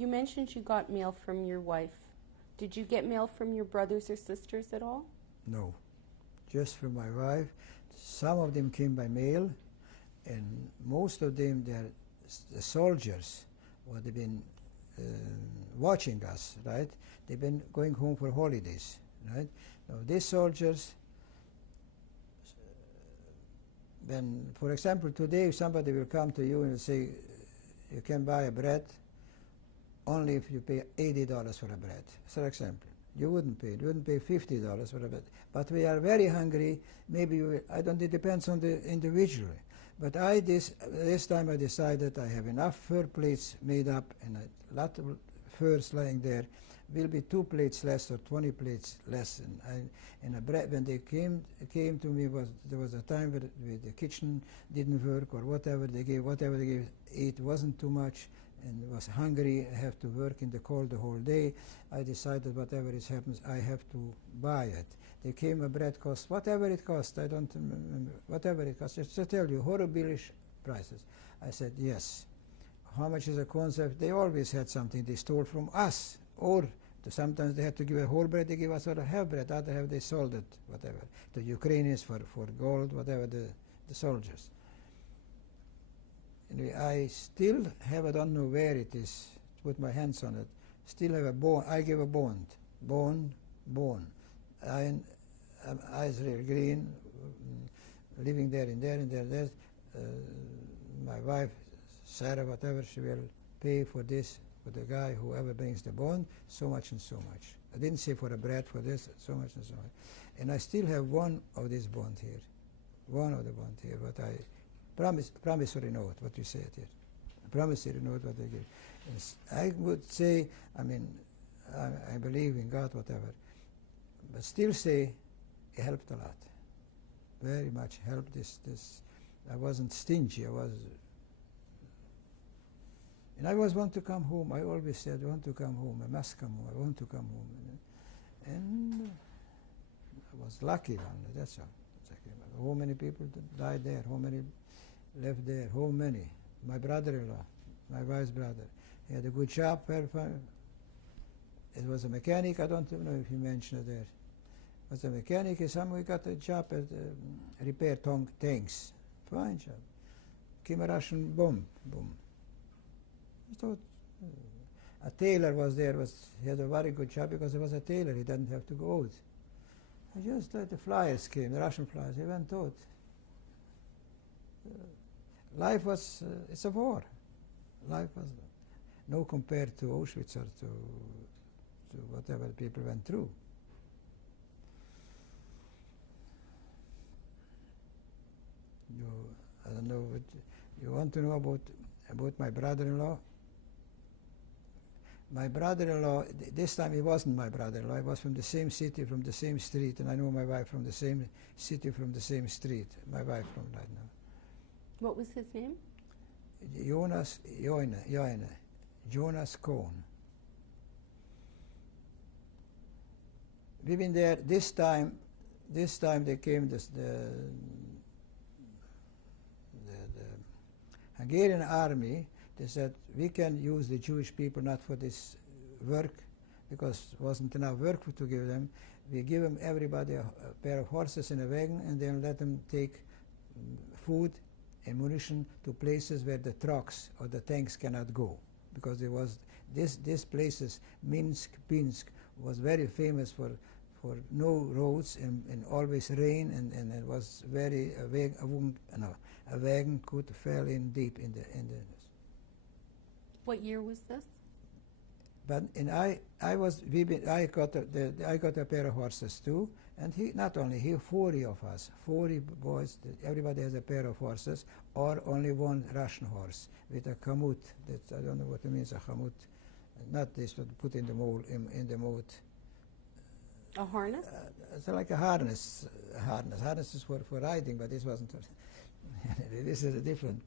You mentioned you got mail from your wife. Did you get mail from your brothers or sisters at all? No, just from my wife. Some of them came by mail, and most of them, they're the soldiers who have been watching us, right? They've been going home for holidays, right? Now, these soldiers, when, for example, today if somebody will come to you and say, you can buy a bread only if you pay $80 for a bread, for example. You wouldn't pay $50 for a bread. But we are very hungry. Maybe I don't. It depends on the individual. But this time I decided I have enough fur plates made up and a lot of furs lying there. Will be 2 plates less or 20 plates less. And a bread, when they came to me, there was a time where the kitchen didn't work or whatever they gave, eat wasn't too much, and was hungry. I have to work in the cold the whole day. I decided whatever it happens, I have to buy it. They came, a bread cost whatever it cost. I don't remember whatever it cost. Just to tell you, horrible-ish prices. I said yes. How much is a concept? They always had something they stole from us, or sometimes they had to give a whole bread. They give us a half bread. Other half they sold it, whatever. The Ukrainians for gold, whatever, the soldiers. Anyway, I still have, I don't know where it is, to put my hands on it, still have a bone. I give a bond. Bone. I'm Israel Green, living there and there. My wife, Sarah, whatever, she will pay for this, for the guy, whoever brings the bond, so much and so much. I didn't say for a bread, for this, so much and so much. And I still have one of this bond here. One of the bond here, but I promissory note, what you say it here. Promissory note, what they give. I would say, I mean, I believe in God, whatever, but still say it helped a lot. Very much helped this. I wasn't stingy, and I always want to come home. I always said, I want to come home, I must come home, I want to come home. And I was lucky one, that's all. How many people died there? How many left there? How many? My brother-in-law, my wife's brother, he had a good job. It was a mechanic. I don't know if you mentioned it there. It was a mechanic. Somebody got a job at repair tanks. Fine job. Came a Russian bomb. Boom. I thought a tailor was there. He had a very good job because he was a tailor. He didn't have to go out. I just let the flyers came, the Russian flyers. He went out. Life was, it's a war. Life was no compared to Auschwitz or to whatever people went through. I don't know what you want to know about my brother-in-law. My brother-in-law, this time he wasn't my brother-in-law. He was from the same city, from the same street, and I know my wife from the same city, from the same street. My wife from right now. What was his name? Jonas Cohn. We've been there. This time they came. The Hungarian army. They said, we can use the Jewish people not for this work, because it wasn't enough work to give them. We give them everybody a pair of horses and a wagon, and then let them take food and munition to places where the trucks or the tanks cannot go. Because there was these places, Minsk, Pinsk, was very famous for no roads and always rain, and it was very, a wagon could fall in deep in the What year was this? But I got a pair of horses too, and not only 40 of us, 40 boys. Everybody has a pair of horses, or only one Russian horse with a kamut. That I don't know what it means, a kamut. Not this, but put in the mold. In the mold. A harness? It's like a harness. Harness is for riding, but this wasn't. This is different.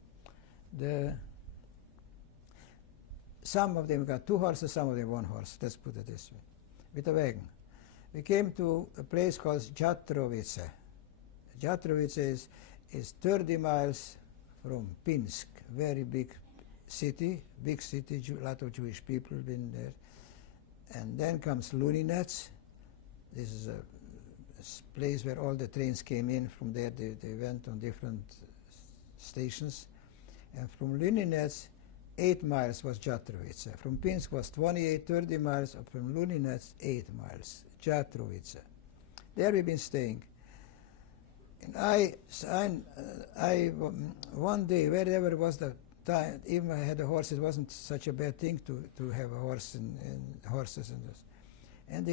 Some of them got 2 horses, some of them 1 horse. Let's put it this way, with a wagon. We came to a place called Jatrovice. Jatrovice is 30 miles from Pinsk, very big city, big city, a lot of Jewish people been there. And then comes Luninets. This is a place where all the trains came in. From there they went on different stations. And from Luninets, 8 miles was Jatrovice. From Pinsk was 28, 30 miles. From Luninets, 8 miles. Jatrovice. There we've been staying. And one day, wherever was the time, even I had a horse, it wasn't such a bad thing to have a horse and horses and this. And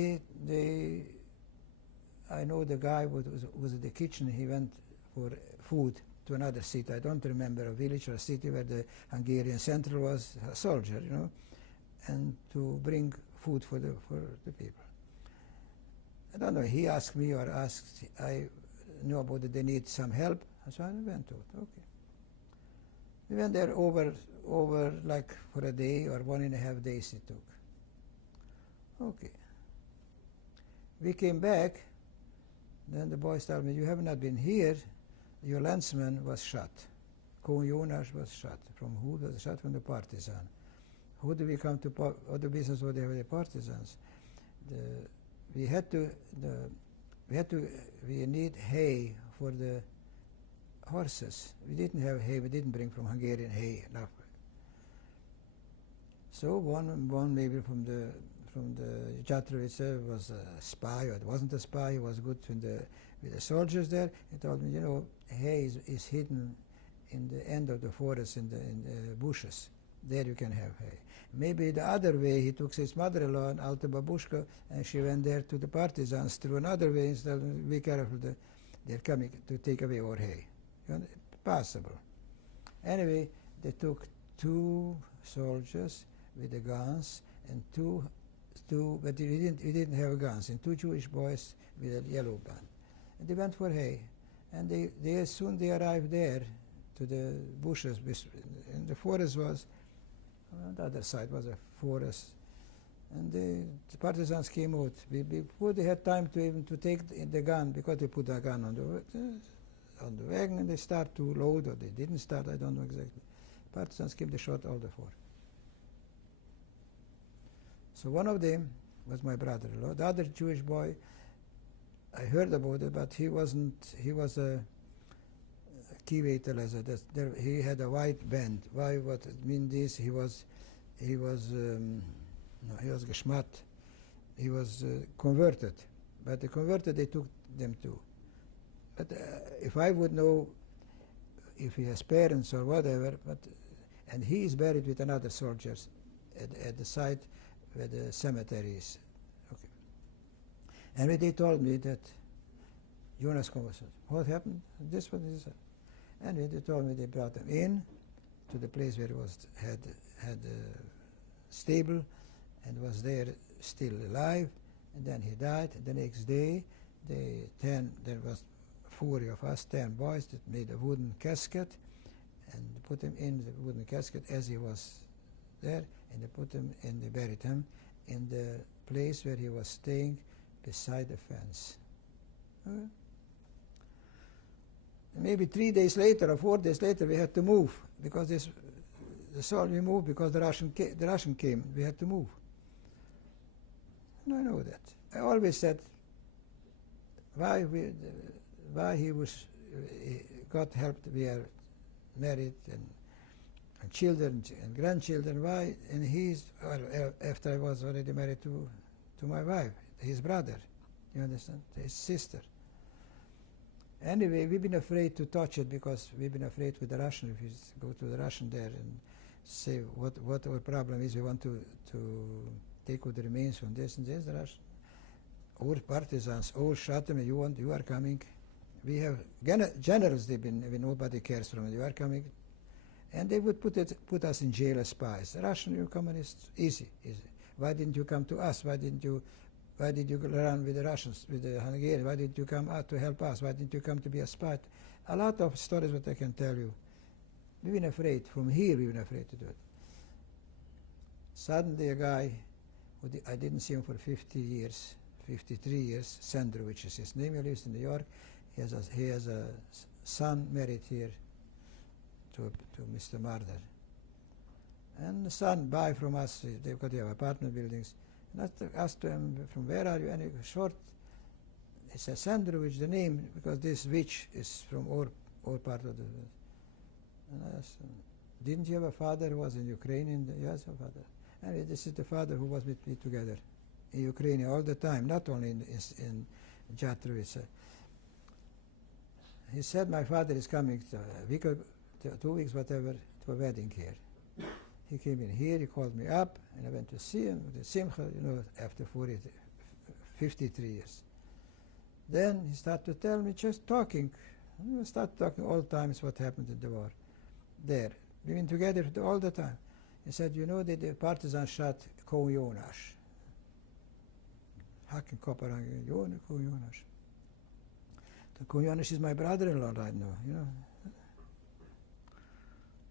I know the guy who was in the kitchen, he went for food to another city. I don't remember a village or a city where the Hungarian central was, a soldier, you know, and to bring food for the people. I don't know, he asked me or asked, I knew about that they need some help, so I went to it, okay. We went there over like for a day or 1.5 days it took. Okay. We came back, then the boys told me, you have not been here, your landsman was shot. Kohn Jonas was shot. From who was shot? From the partisan. Who do we come to, what the business would they have the partisans? We need hay for the horses. We didn't have hay, we didn't bring from Hungarian hay enough. So one maybe from the Jatrovice was a spy, or it wasn't a spy, he was good with the soldiers there. He told me, you know, hay is hidden in the end of the forest, in the bushes. There you can have hay. Maybe the other way, he took his mother-in-law, Alta Babushka, and she went there to the partisans through another way instead of, be careful, they're coming to take away our hay. You know, possible. Anyway, they took 2 soldiers with the guns and two, but we didn't have guns, and 2 Jewish boys with a yellow gun. And they went for hay. And they soon they arrived there to the bushes, and the forest was, on the other side was a forest. And the partisans came out. Before they had time to even to take the gun, because they put the gun on the wagon and they start to load, or they didn't start, I don't know exactly. Partisans came, they shot all the 4. So one of them was my brother-in-law. The other Jewish boy, I heard about it, but he was a Kivételezett. He had a white band. Why? What it means is he was geschmat. He was converted. But the converted, they took them too. But if I would know if he has parents or whatever, and he is buried with another soldiers at the site where the cemetery is. Okay. And they told me that Jonas Konvas, what happened? This one is. And they told me they brought him in to the place where he had a stable and was there still alive. And then he died. The next day, there was 4 of us, 10 boys, that made a wooden casket and put him in the wooden casket as he was there, and they put him and they buried him in the place where he was staying beside the fence. Maybe 3 days later or 4 days later, we had to move because we moved because the Russian came. We had to move. And I know that. I always said why he got helped. We are married and children and grandchildren. Why? And after I was already married to my wife, his brother. You understand? His sister. Anyway, we've been afraid to touch it because we've been afraid with the Russian. If you go to the Russian there and say what our problem is, we want to take out the remains from this and this, the Russian. Our partisans all shot them. You are coming. We have generals. They've been. Nobody cares from it. You are coming, and they would put us in jail as spies. The Russian, you communists, easy. Why didn't you come to us? Why did you run with the Russians, with the Hungarians? Why did you come out to help us? Why didn't you come to be a spy? A lot of stories that I can tell you. We've been afraid. From here, we've been afraid to do it. Suddenly, a guy, I didn't see him for 53 years, Sandrovich is his name. He lives in New York. He has a son married here to Mr. Marder. And the son buy from us, they've got their apartment buildings. And I asked him, from where are you? And he short, he said, Sandrovich, the name, because this witch is from our part of the... And I asked him, didn't you have a father who was in Ukraine? Yes, a father. And this is the father who was with me together in Ukraine all the time, not only in Jatrovitz. He said, my father is coming a week or 2 weeks, whatever, to a wedding here. He came in here, he called me up, and I went to see him with the Simcha, after 53 years. Then he started to tell me, just talking. We started talking all times what happened in the war. There. We've been together all the time. He said, that the partisans shot Ko Jonas. Hakken Kopperang, Ko Jonas. The Ko Jonas is my brother-in-law right now,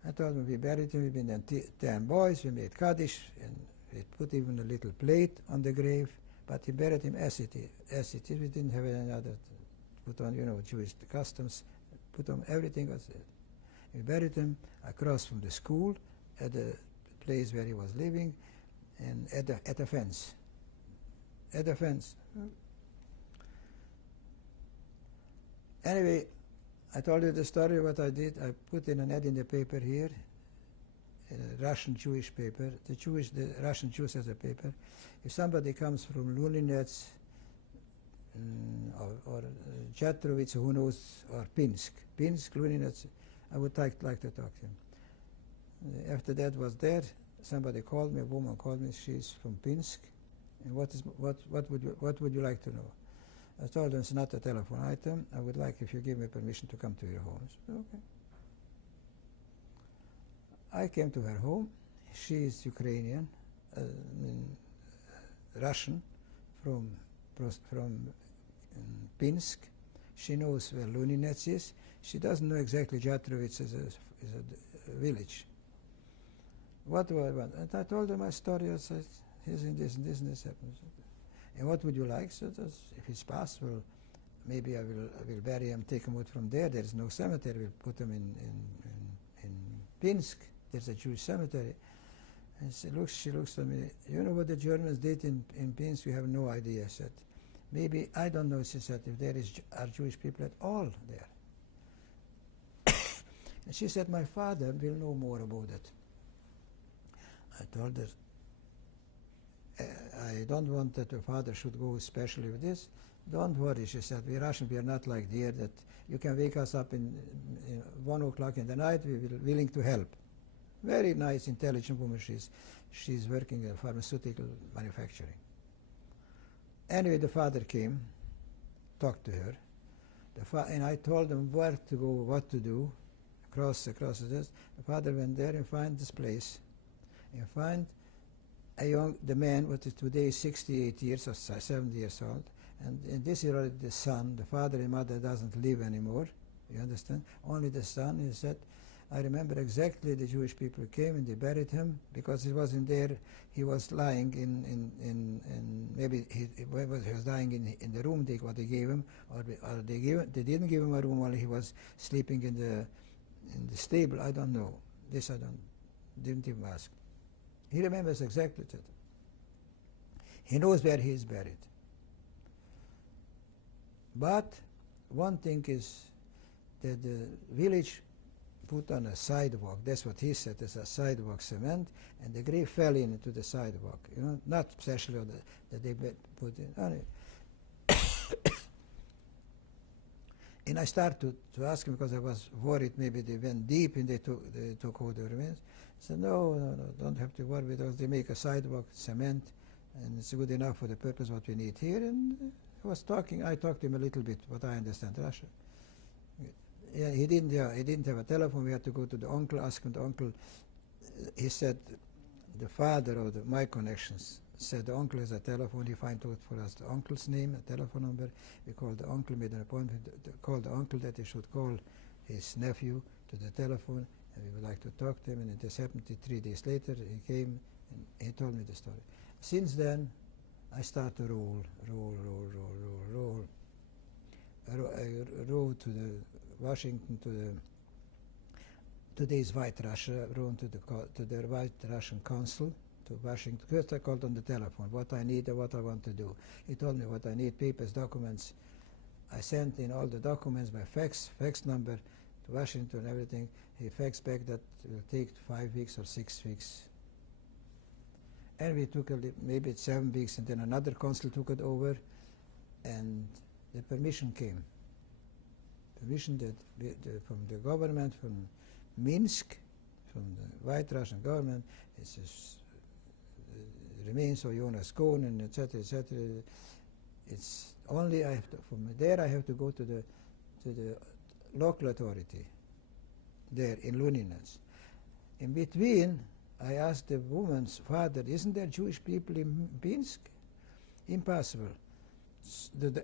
I told him we buried him, we've been 10 boys, we made Kaddish, and we put even a little plate on the grave, but he buried him as it is. We didn't have any other, put on, Jewish customs, put on everything was there. We buried him across from the school, at the place where he was living, and at the fence. At the fence. Anyway, I told you the story, what I did. I put in an ad in the paper here, a Russian Jewish paper. The Russian Jews has a paper. If somebody comes from Luninets or Jatrovitz, who knows, or Pinsk, Luninets, I would like to talk to him. After that was there, somebody called me, a woman called me, she's from Pinsk, and what would you like to know? I told them it's not a telephone item. I would like if you give me permission to come to your home. I said, okay. I came to her home. She is Ukrainian, Russian, from Pinsk. She knows where Luninets is. She doesn't know exactly Jatrovitz is a village. What do I want? And I told her my story. I said, here's in this and this and this happens. And what would you like? So if it's possible, maybe I will bury him, take him out from there. There is no cemetery. We'll put him in Pinsk. There's a Jewish cemetery. And she looks at me. You know what the Germans did in Pinsk? You have no idea. I said, maybe, I don't know, she said, if there are Jewish people at all there. And she said, my father will know more about it. I told her, I don't want that your father should go especially with this. Don't worry, she said. We Russians, we are not like here that you can wake us up in 1 o'clock in the night. We will willing to help. Very nice, intelligent woman. She's working in pharmaceutical manufacturing. Anyway, the father came, talked to her, and I told him where to go, what to do, across this. The father went there and find this place, and find the man, what is today 68 years or 70 years old, and this is already the son. The father and mother doesn't live anymore, you understand? Only the son. He said, I remember exactly the Jewish people came and they buried him because he wasn't there. He was lying in maybe he was dying in the room what they gave him, or they didn't give him a room while he was sleeping in the stable. I don't know. This I didn't even ask. He remembers exactly that. He knows where he is buried. But one thing is that the village put on a sidewalk. That's what he said, as a sidewalk cement, and the grave fell into the sidewalk. Not especially that they put in. And I started to ask him because I was worried maybe they went deep and they took all the remains. I said, no, don't have to worry because they make a sidewalk, cement, and it's good enough for the purpose what we need here. And I talked to him a little bit, what I understand Russian. Yeah, he didn't have a telephone. We had to go to the uncle, ask him. The uncle, he said, the father of my connections said the uncle has a telephone. He find out for us the uncle's name, a telephone number. We called the uncle, made an appointment, called the uncle that he should call his nephew to the telephone, and we would like to talk to him. And this happened 3 days later. He came and he told me the story. Since then, I start to roll. I rode to the Washington, today's White Russia, wrote to the White Russian consul to Washington. First I called on the telephone, what I need and what I want to do. He told me what I need, papers, documents. I sent in all the documents by fax number to Washington, everything. He faxed back that will take 5 weeks or 6 weeks. And we took maybe 7 weeks, and then another consul took it over, and the permission came. Permission from the government, from Minsk, from the White Russian government. It says remains of Jonas Cohn, and etc., etc. It's only from there I have to go to the local authority there in Luninets. In between, I asked the woman's father, isn't there Jewish people in Minsk? Impossible.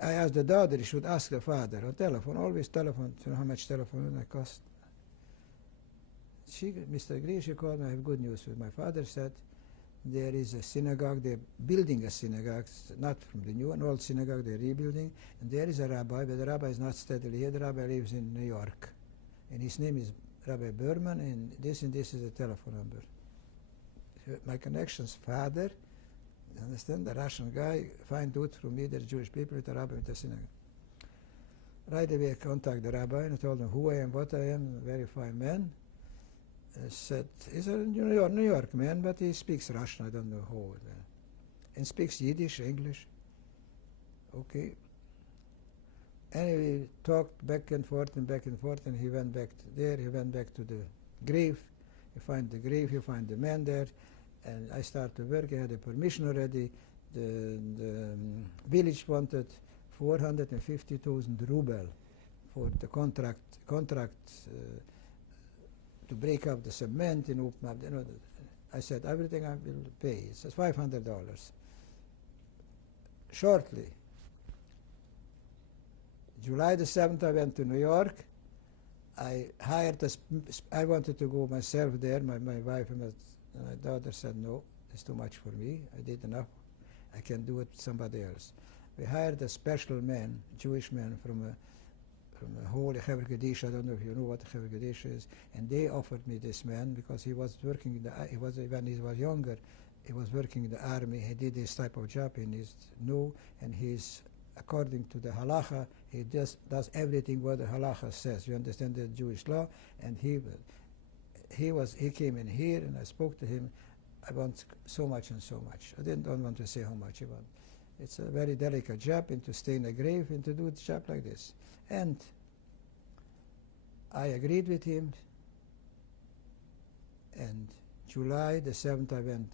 I asked the daughter, he should ask the father on telephone, always telephone, you know how much telephone it cost. Mr. Green, she called me, I have good news. My father said, there is a synagogue, they're building a synagogue, not from the new, an old synagogue, they're rebuilding, and there is a rabbi, but the rabbi is not steadily here, the rabbi lives in New York, and his name is Rabbi Berman, and this is a telephone number. My connection's father, you understand, the Russian guy, find out from me, there's Jewish people with the rabbi with the synagogue. Right away I contact the rabbi, and I told him who I am, what I am, a very fine man. Said, he's a New York man, but he speaks Russian, I don't know how. And speaks Yiddish, English. Okay. Anyway, talked back and forth, and he went back there, he went back to the grave. He find the grave, he find the man there, and I start to work. I had a permission already. The village wanted 450,000 ruble for the contract to break up the cement and open up. I said, everything I will pay. It says $500. Shortly, July the 7th, I went to New York. I hired I wanted to go myself there. My wife and my daughter said, no, it's too much for me. I did enough. I can do it with somebody else. We hired a special man, Jewish man from a holy Hever Kaddish. I don't know if you know what Hever Kaddish is. And they offered me this man because he was working when he was younger, he was working in the army. He did this type of job, and he's new, and he's, according to the halacha, he just does everything what the halacha says. You understand the Jewish law? And he came in here, and I spoke to him. I want so much and so much. I don't want to say how much he wants. It's a very delicate job, and to stay in a grave and to do a job like this. And I agreed with him, and July the 7th I went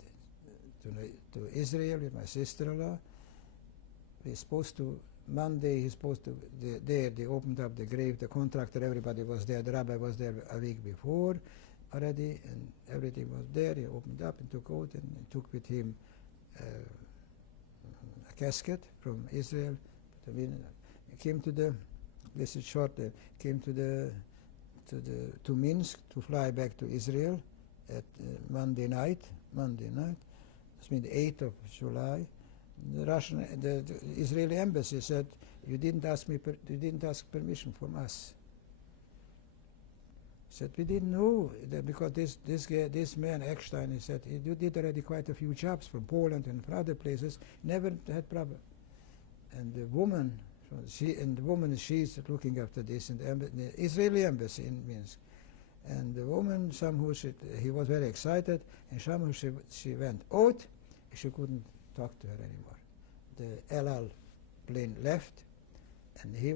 to Israel with my sister-in-law. We're supposed to, Monday he's supposed to, they opened up the grave, the contractor, everybody was there, the rabbi was there a week before already, and everything was there. He opened up and took out, and took with him a casket from Israel. He came to the, this is short, came to Minsk to fly back to Israel at Monday night. This means the 8th of July. The Israeli embassy said, you didn't ask permission from us. Said, we didn't know that, because this man Eckstein, he said, he did already quite a few jobs from Poland and from other places, never had problem. And the woman, she's looking after this in the Israeli embassy in Minsk. And the woman, somehow he was very excited, and somehow she went out. She couldn't talk to her anymore. The El Al plane left, and they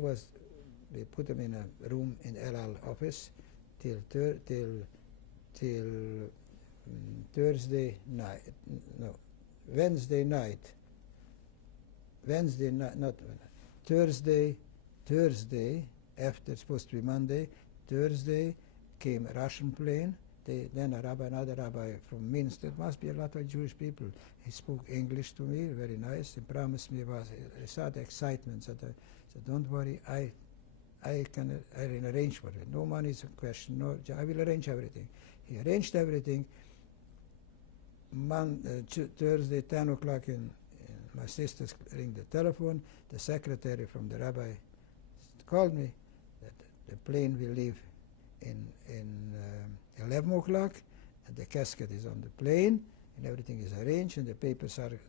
put him in a room in El Al office till Thursday night. No, Wednesday night. Thursday, after it's supposed to be Monday, Thursday came a Russian plane. Then another rabbi from Minsk. There must be a lot of Jewish people. He spoke English to me, very nice. He promised me, I saw the excitement. Said, don't worry, I can arrange for it. No money is a question. No, I will arrange everything. He arranged everything. Thursday, 10 o'clock, my sister rang the telephone. The secretary from the rabbi called me that the plane will leave in 11 o'clock, and the casket is on the plane, and everything is arranged, and the papers are,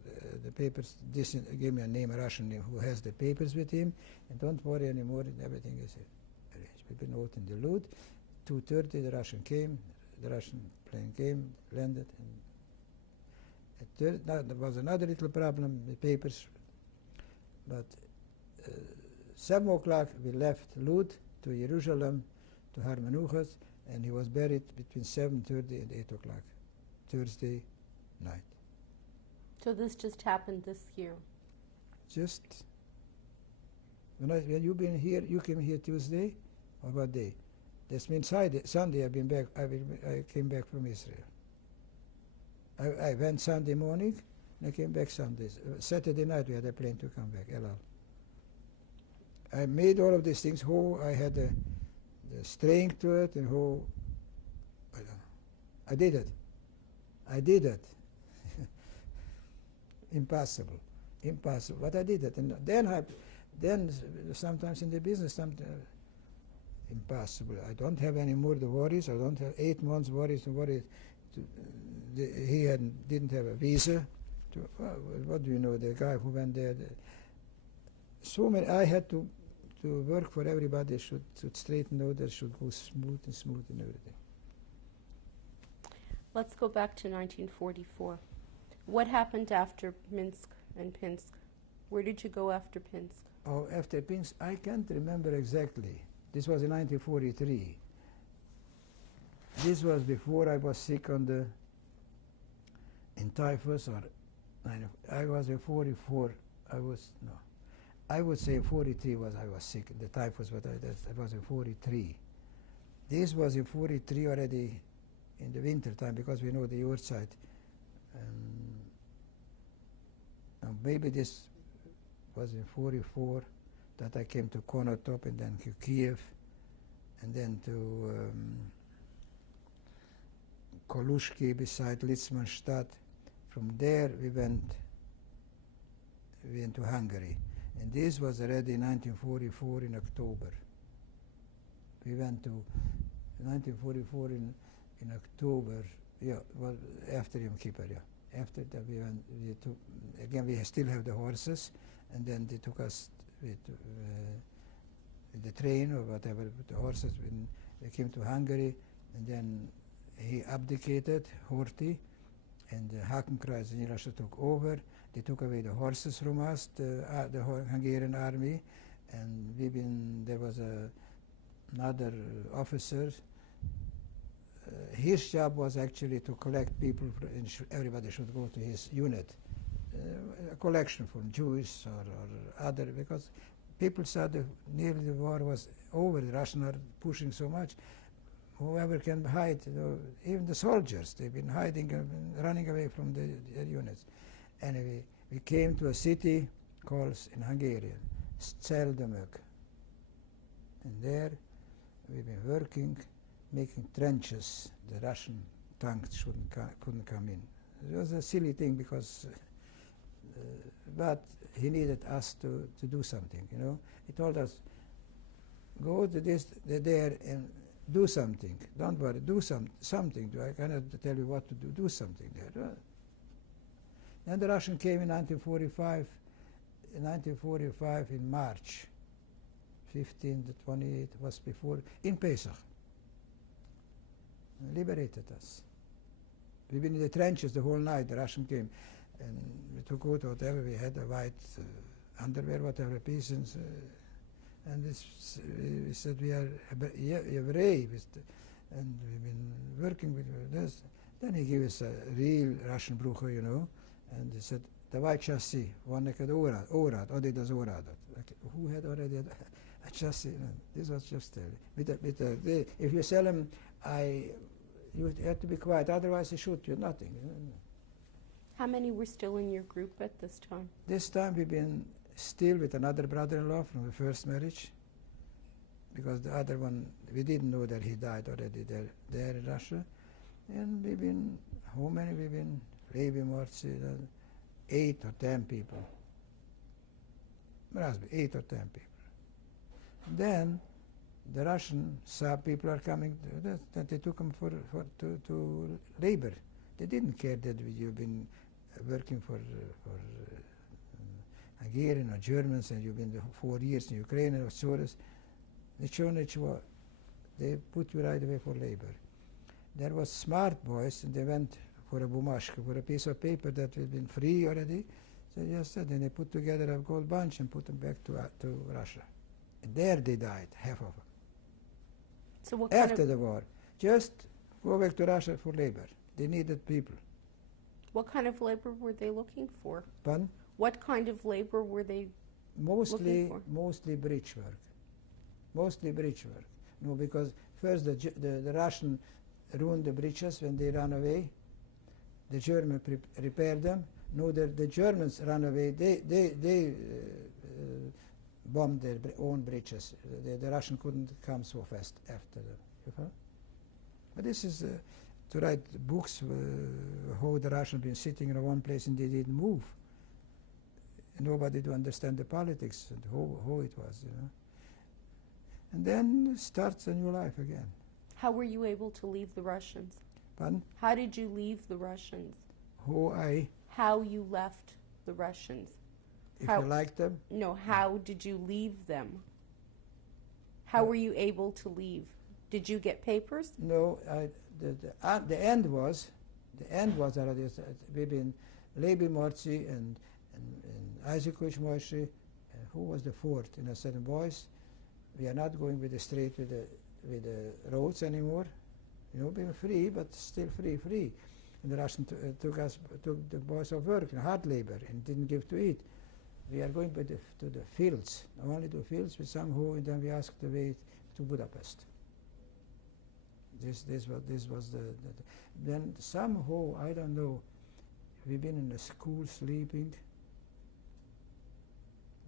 give me a name, a Russian name, who has the papers with him, and don't worry anymore, and everything is arranged. We've been out in the Lud. 2:30, the Russian plane came, landed, and now there was another little problem with papers, but 7 o'clock we left Lud to Jerusalem, to Har Menuchos, and he was buried between 7:30 and 8 o'clock, Thursday night. So this just happened this year? Just, when you've been here, you came here Tuesday, or what day? That means Sunday I've been back, I came back from Israel. I went Sunday morning, and I came back Sunday. Saturday night we had a plane to come back, El Al. I made all of these things, how I had the strength to it, and how, I don't know. I did it. Impossible, but I did it. And then sometimes in the business, impossible. I don't have any more the worries. I don't have 8 months worries. He didn't have a visa. What do you know? The guy who went there. So many. I had to work for everybody. Should straighten out. That should go smooth and everything. Let's go back to 1944. What happened after Minsk and Pinsk? Where did you go after Pinsk? Oh, after Pinsk, I can't remember exactly. This was in 1943. This was before I was sick in typhus, or I was in 44. I would say 43 I was sick in the typhus, but I was in 43. This was in 43 already in the winter time, because we know the Yortzeit. Maybe this was in 44 that I came to Konotop, and then to Kiev, and then to Kolushki beside Litzmannstadt. From there we went to Hungary, and this was already in 1944 in October. We went to 1944 in October, well, after Yom Kippur, After that we still have the horses, and then they took us with the train or whatever, with the horses. We came to Hungary, and then he abdicated, Horthy, and the Hakenkreuz and Russia took over. They took away the horses from us, the Hungarian army, and there was another officer. His job was actually to collect people, everybody should go to his unit, a collection from Jews or other, because people said that nearly the war was over, the Russians are pushing so much, whoever can hide, even the soldiers, they've been hiding and running away from their units. Anyway, we came to a city called, in Hungarian, Szeldomök, and there we've been working, making trenches. The Russian tanks couldn't come in. It was a silly thing, because, but he needed us to do something, He told us, go to there and do something. Don't worry, do something. I cannot tell you what to do. Do something there. Then the Russian came in 1945. In 1945, in March, 15 to 28 was before, in Pesach. Liberated us. We've been in the trenches the whole night. The Russian came, and we took out whatever we had, a white underwear, whatever pieces, and we said we are Hebrew, and we've been working with this. Then he gave us a real Russian brucher, and he said, the white chassis, van neked órad, add az órádat. Who had already a chassis? This was just if you sell him, you have to be quiet, otherwise he shoot you, nothing. How many were still in your group at this time? This time we've been still with another brother-in-law from the first marriage, because the other one, we didn't know that he died already there in Russia. And we've been, how many we've been? Levi Morsi, 8 or 10 people. Must be 8 or 10 people. Then the Russians saw people are coming, that they took them to labor. They didn't care that you've been working for Hungarian or Germans and you've been 4 years in Ukraine or Soros. They put you right away for labor. There was smart boys, and they went for a bumashka, for a piece of paper that had been free already. So just said, and they put together a gold bunch and put them back to Russia. And there they died, half of them. So what After the war, just go back to Russia for labor. They needed people. What kind of labor were they looking for? Pardon? What kind of labor were they looking for? Mostly bridge work. Mostly bridge work. No, because first the Russian ruined the bridges when they ran away. The Germans repaired them. No, the Germans ran away. They bombed their own bridges. The Russian couldn't come so fast after them. You know? But this is to write books how the Russians been sitting in one place and they didn't move. Nobody to understand the politics and how it was, you know. And then starts a new life again. How were you able to leave the Russians? Pardon? How did you leave the Russians? How you left the Russians? If you liked them? No, how did you leave them? How were you able to leave? Did you get papers? No, the end was already, maybe in Levi Morci and Isaac Morci, and who was the fourth? And I said, boys, we are not going with the straight with the roads anymore. You know, being free, but still free. And the Russians took the boys of work, hard labor, and didn't give to eat. We are going to the fields, only to fields with somehow, and then we asked the way to Budapest. This was the then somehow, I don't know, we've been in the school sleeping.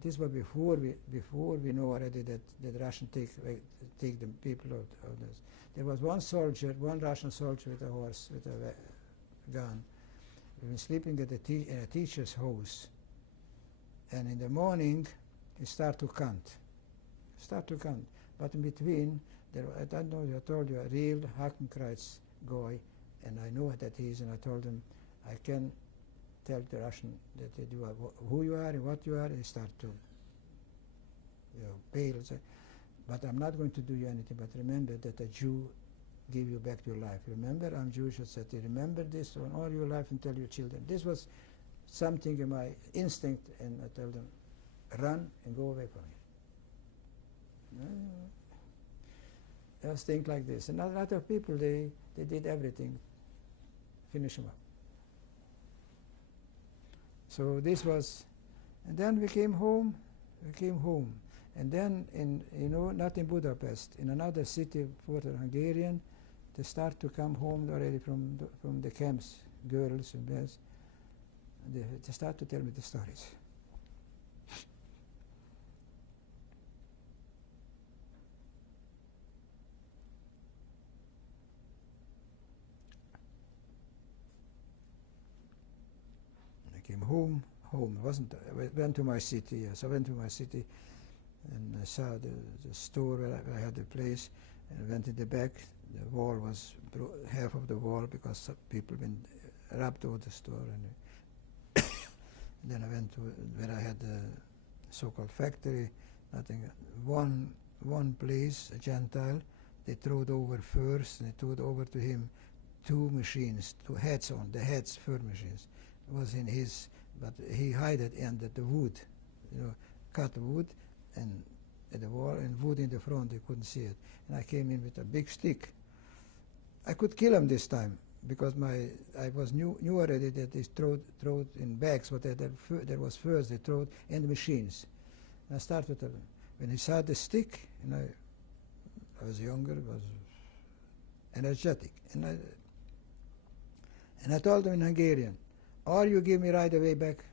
This was before we know already that the Russians take the people of this. There was one Russian soldier with a horse, with a gun. We were sleeping at in a teacher's house. And in the morning, he started to count. But in between, I don't know, I told you, a real Hakenkreuz guy, and I know that he is, and I told him, I can tell the Russian that you are who you are and what you are, and he start to, pale. But I'm not going to do you anything, but remember that a Jew give you back your life. Remember, I'm Jewish, I said, remember this on all your life and tell your children. This was something in my instinct, and I tell them, run and go away from here. Just think like this. And a lot of people, they did everything, finish them up. So this was, and then we came home, and then not in Budapest, in another city, Porter Hungarian, they start to come home already from the camps, girls and boys. They start to tell me the stories. I came home. I went to my city. Yes, I went to my city, and I saw the store where I had the place, and I went in the back. The wall was half of the wall because some people been robbed out the store, and then I went to where I had the so-called factory. Nothing. One place, a Gentile, they threw over first, and they threw over to him 2 machines, 2 heads on the heads, fur machines. It was in his, but he hid it under the wood, cut wood and at the wall and wood in the front. They couldn't see it, and I came in with a big stick. I could kill him this time because I was knew already that they throw in bags, but there was first they throw in the machines. And I started when he saw the stick, and I was younger, was energetic, and I told him in Hungarian, or you give me right away back